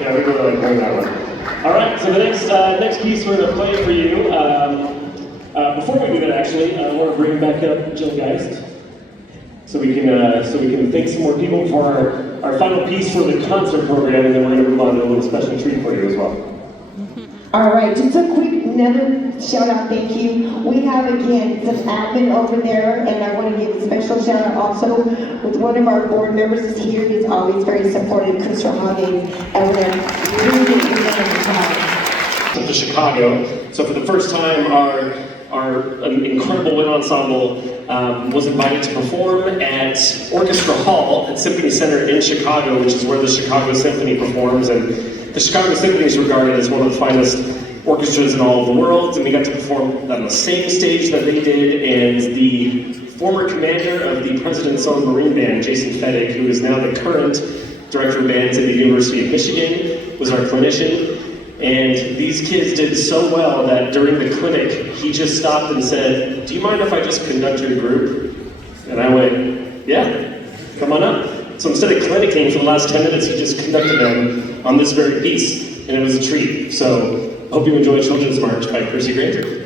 Yeah, we really like playing that one. All right, so the next piece we're going to play for you. Before we do that, actually, I want to bring back up Jill Geist, so we can thank some more people for our final piece for the concert program, and then we're going to move on to a little special treat for you as well. All right, just a quick another shout out, thank you. We have again some admin over there, and I want to give a special shout out also with one of our board members is here. He's always very supportive, Chris Rahage, and we're really To Chicago. So for the first time, our incredible wind ensemble was invited to perform at Orchestra Hall at Symphony Center in Chicago, which is where the Chicago Symphony performs. And the Chicago Symphony is regarded as one of the finest orchestras in all of the world, and we got to perform on the same stage that they did, and the former commander of the President's Own Marine Band, Jason Fettig, who is now the current director of bands at the University of Michigan, was our clinician. And these kids did so well that during the clinic, he just stopped and said, "Do you mind if I just conduct your group?" And I went, "Yeah, come on up." So instead of clinicking for the last 10 minutes, he just conducted them on this very piece, and it was a treat. So hope you enjoy Children's March by Percy Granger.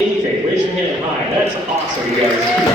Anything, raise your hand high. That's awesome, you guys.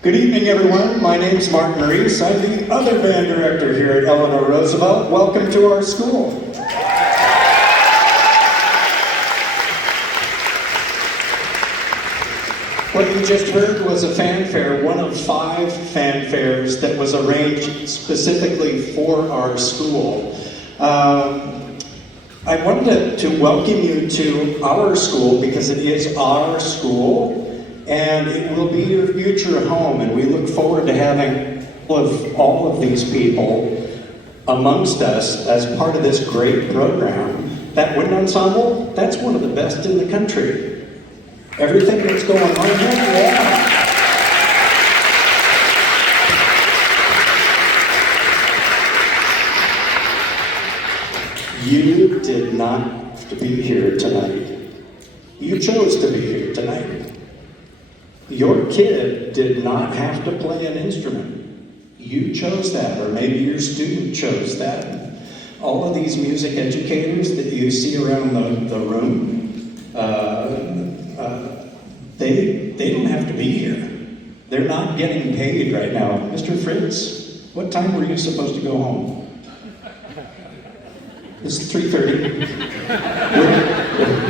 Good evening, everyone. My name is Mark Maurice. I'm the other band director here at Eleanor Roosevelt. Welcome to our school. What you just heard was a fanfare, one of 5 fanfares that was arranged specifically for our school. I wanted to welcome you to our school because it is our school and it will be your future home, and we look forward to having all of these people amongst us as part of this great program. That wind ensemble, that's one of the best in the country. Everything that's going on here, yeah. be here tonight. You chose to be here tonight. Your kid did not have to play an instrument. You chose that, or maybe your student chose that. All of these music educators that you see around the room, they don't have to be here. They're not getting paid right now. Mr. Fritz, what time were you supposed to go home? It's 3:30.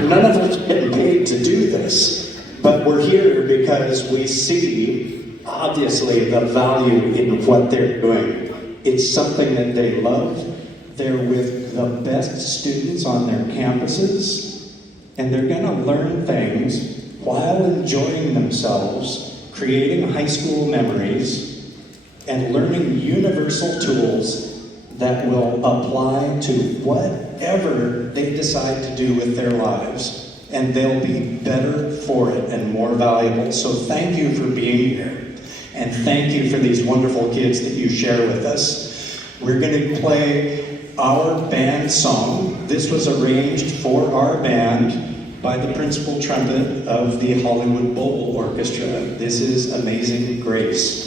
None of us are getting paid to do this, but we're here because we see, obviously, the value in what they're doing. It's something that they love. They're with the best students on their campuses, and they're going to learn things while enjoying themselves, creating high school memories, and learning universal tools that will apply to whatever they decide to do with their lives. And they'll be better for it and more valuable. So thank you for being here. And thank you for these wonderful kids that you share with us. We're going to play our band song. This was arranged for our band by the principal trumpet of the Hollywood Bowl Orchestra. This is Amazing Grace.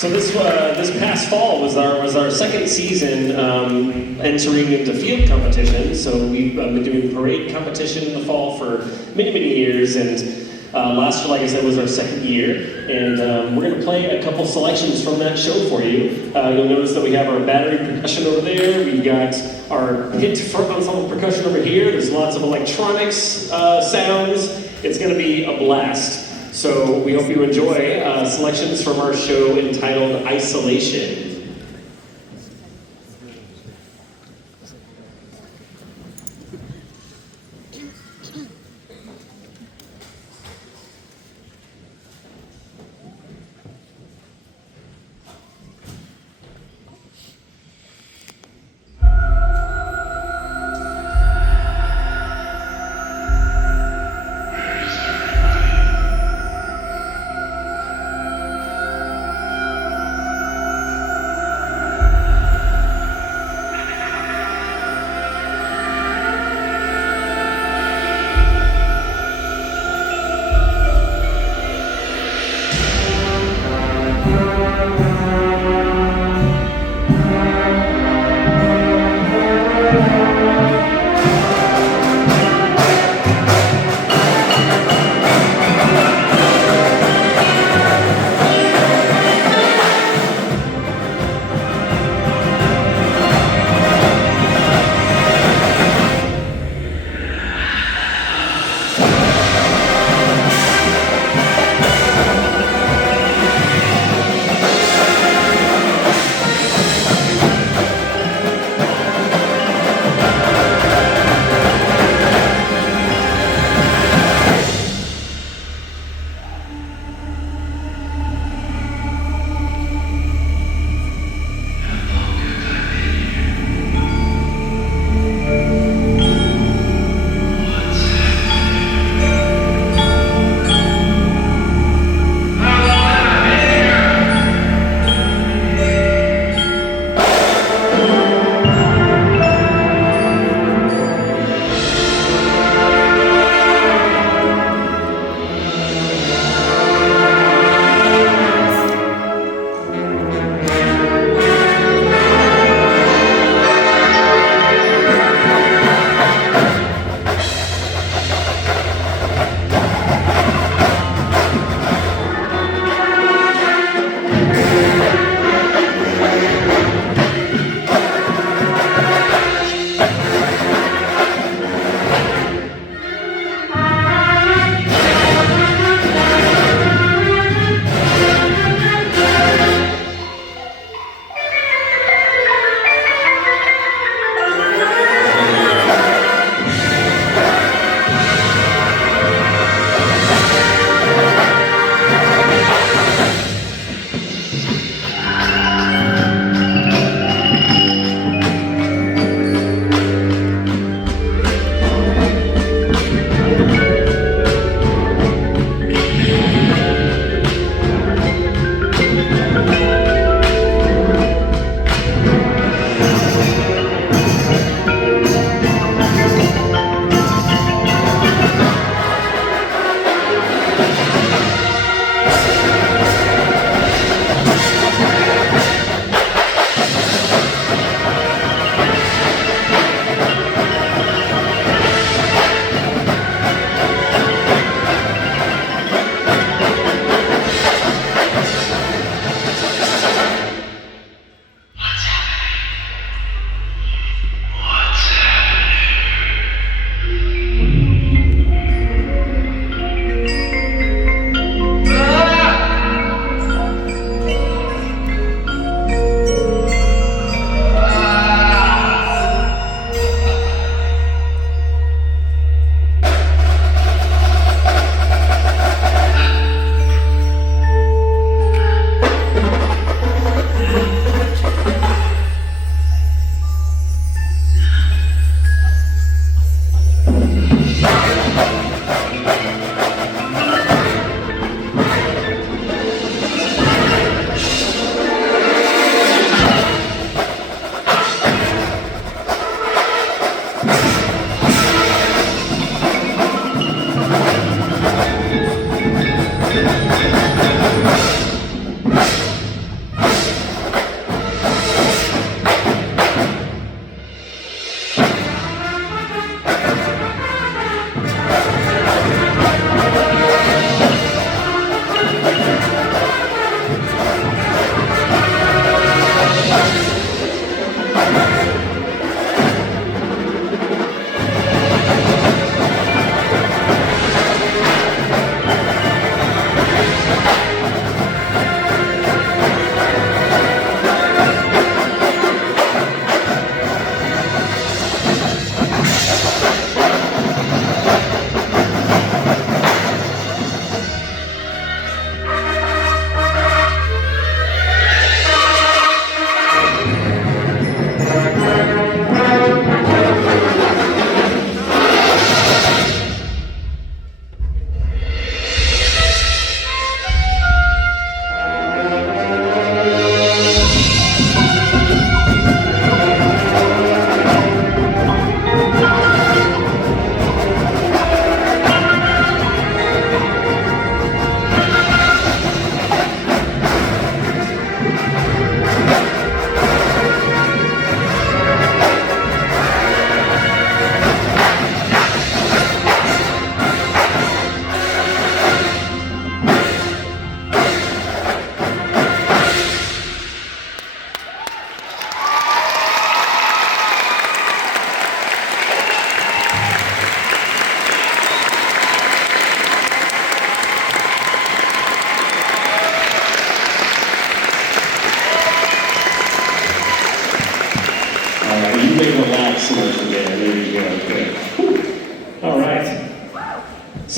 So this past fall was our second season entering into field competition. So we've been doing parade competition in the fall for many years, and last year, like I said, was our second year. And we're going to play a couple selections from that show for you. You'll notice that we have our battery percussion over there. We've got our hit front ensemble percussion over here. There's lots of electronics sounds. It's going to be a blast. So we hope you enjoy selections from our show entitled Isolation.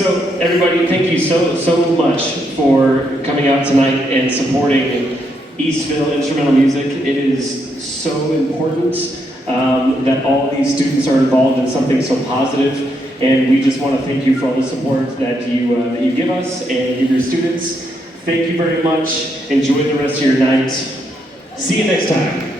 So everybody, thank you so much for coming out tonight and supporting Eastvale Instrumental Music. It is so important that all these students are involved in something so positive, and we just want to thank you for all the support that you give us and give your students. Thank you very much. Enjoy the rest of your night. See you next time.